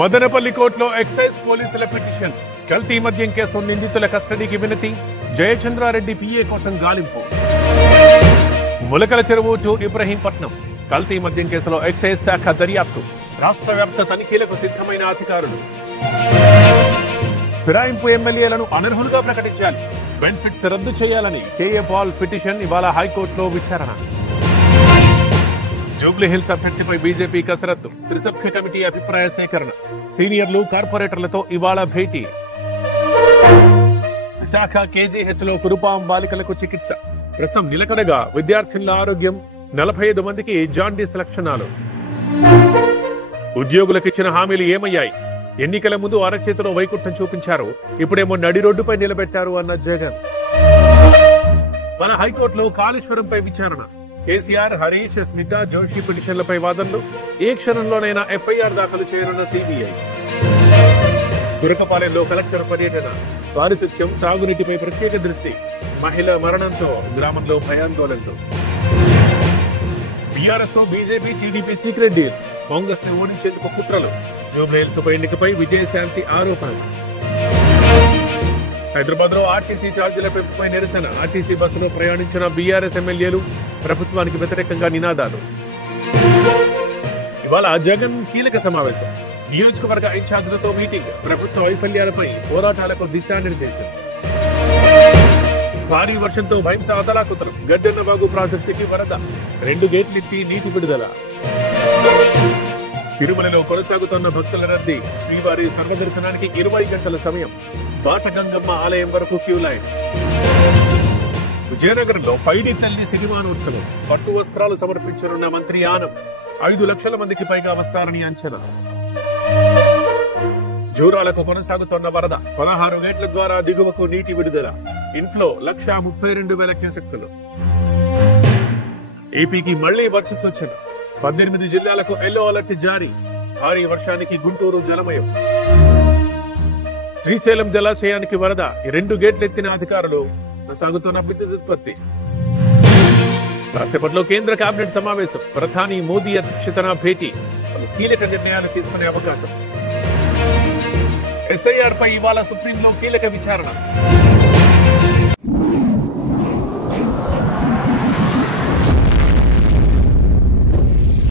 మదనపల్లి కోర్టులో ఎక్సైజ్ పోలీసుల పిటిషన్. కల్తీ మద్యం కేసులో నిందితుల కస్టడీకి వినతి. జయచంద్రారెడ్డి పిఏ కోసం గాలింపు. ములకల చెరువు టు ఇబ్రహీంపట్నం కల్తీ మద్యం కేసులో ఎక్సైజ్ శాఖ దర్యాప్తు. రాష్ట్ర వ్యాప్త తనిఖీలకు సిద్ధమైన అధికారులు. ఫిరాయింపు ఎమ్మెల్యేలను అనర్హులుగా ప్రకటించాలి, బెనిఫిట్స్ రద్దు చేయాలని కేఏ పాల్ పిటిషన్ ఇవాళ హైకోర్టులో విచారణ. జూబ్లీహిల్స్ అభ్యర్థిపై బీజేపీ కసరత్తు. త్రిసభ్య కమిటీ అభిప్రాయ సేకరణ. సీనియర్లు కార్పొరేటర్లతో ఇవాళ భేటీ. విశాఖ కేజీహెచ్ లో కురుపాం బాలికలకు చికిత్స. ప్రస్తుతం నిలకడగా విద్యార్థినుల ఆరోగ్యం. 45 మందికి జాండీస్ లక్షణాలు. ఉద్యోగులకు ఇచ్చిన హామీలు ఏమయ్యాయి? ఎన్నికల ముందు అరచేతిలో వైకుంఠం చూపించారు, ఇప్పుడేమో నడి రోడ్డుపై నిలబెట్టారు అన్న జగన్. మన హైకోర్టులో కాళేశ్వరంపై విచారణ. కేసీఆర్, హరీష్, స్మితా, జోషి పిటిషన్లపై వాదనలు. ఏ క్షణంలోనైనా ఎఫ్ఐఆర్ దాఖలు చేయనున్న సిబిఐ. గురకపాలెంలో కలెక్టర్ పర్యటన. పారిశుధ్యం, తాగునీటిపై ప్రత్యేక దృష్టి. మహిళ మరణంతో గ్రామంలో భయాందోళనలు. బీఆర్ఎస్ తో BJP, TDP secret deal. Congress ని ఓడించేందుకు కుట్రలు. జూబ్లీహిల్స్ ఉప ఎన్నికపై విజయశాంతి ఆరోపణలు. హైదరాబాద్ లో ఆర్టీసీ ఛార్జీల పెంపుపై నిరసన. ఆర్టీసీ బస్సులో ప్రయాణించిన బీఆర్ఎస్ ఎమ్మెల్యేలు. ప్రభుత్వానికి వ్యతిరేకంగా నినాదాలు. ఇవాళ జగన్ కీలక సమావేశం. నియోజకవర్గ ఇన్ఛార్జీలతో మీటింగ్. ప్రభుత్వ వైఫల్యాలపై పోరాటాలకు దిశానిర్దేశం. భారీ వర్షంతో భైంస అతలాకుతలం. గడ్డెన్నవాగు ప్రాజెక్టుకి వరద. 2 గేట్లెత్తి నీటి విడుదల. తిరుమలలో కొనసాగుతున్న భక్తుల రద్దీ. శ్రీవారి సర్వదర్శనానికి 20 గంటల సమయం. బాటగంగమ్మ ఆలయం వరకు క్యూ లైన్. విజయనగరంలో పైడి తల్లి సినిమానోత్సవం. పట్టు వస్త్రాలు సమర్పించనున్న మంత్రి ఆనం. 5 లక్షల మందికి పైగా వస్తారని అంచనా. జూరాలకు కొనసాగుతున్న వరద. 16 గేట్ల ద్వారా దిగువకు నీటి విడుదల. ఇన్ఫ్లో 1,32,000 క్యూసెక్కులు. ఏపీకి మళ్లీ వర్ష సూచన. 18 జిల్లాలకు ఎల్లో అలర్ట్ జారీ. భారీ వర్షానికి గుంటూరు జలమయం. శ్రీశైలం జలాశయానికి వరద. 2 గేట్లెత్తిన అధికారులు. సాగుతున్న విద్యుత్ ఉత్పత్తి. కాసేపట్లో కేంద్ర కేబినెట్ సమావేశం. ప్రధాని మోదీ అధ్యక్షతన భేటీ. కీలక నిర్ణయాలు తీసుకునే అవకాశం. ఎస్ఐఆర్ పై ఇవాళ సుప్రీంలో కీలక విచారణ.